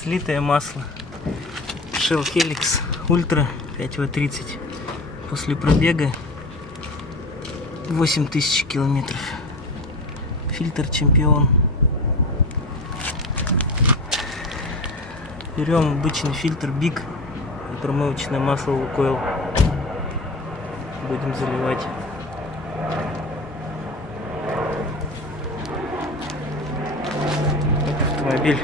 Слитое масло Shell Helix Ultra 5W30 после пробега 8000 километров. Фильтр Чемпион. Берем обычный фильтр Big и промывочное масло Lukoil. Будем заливать. Автомобиль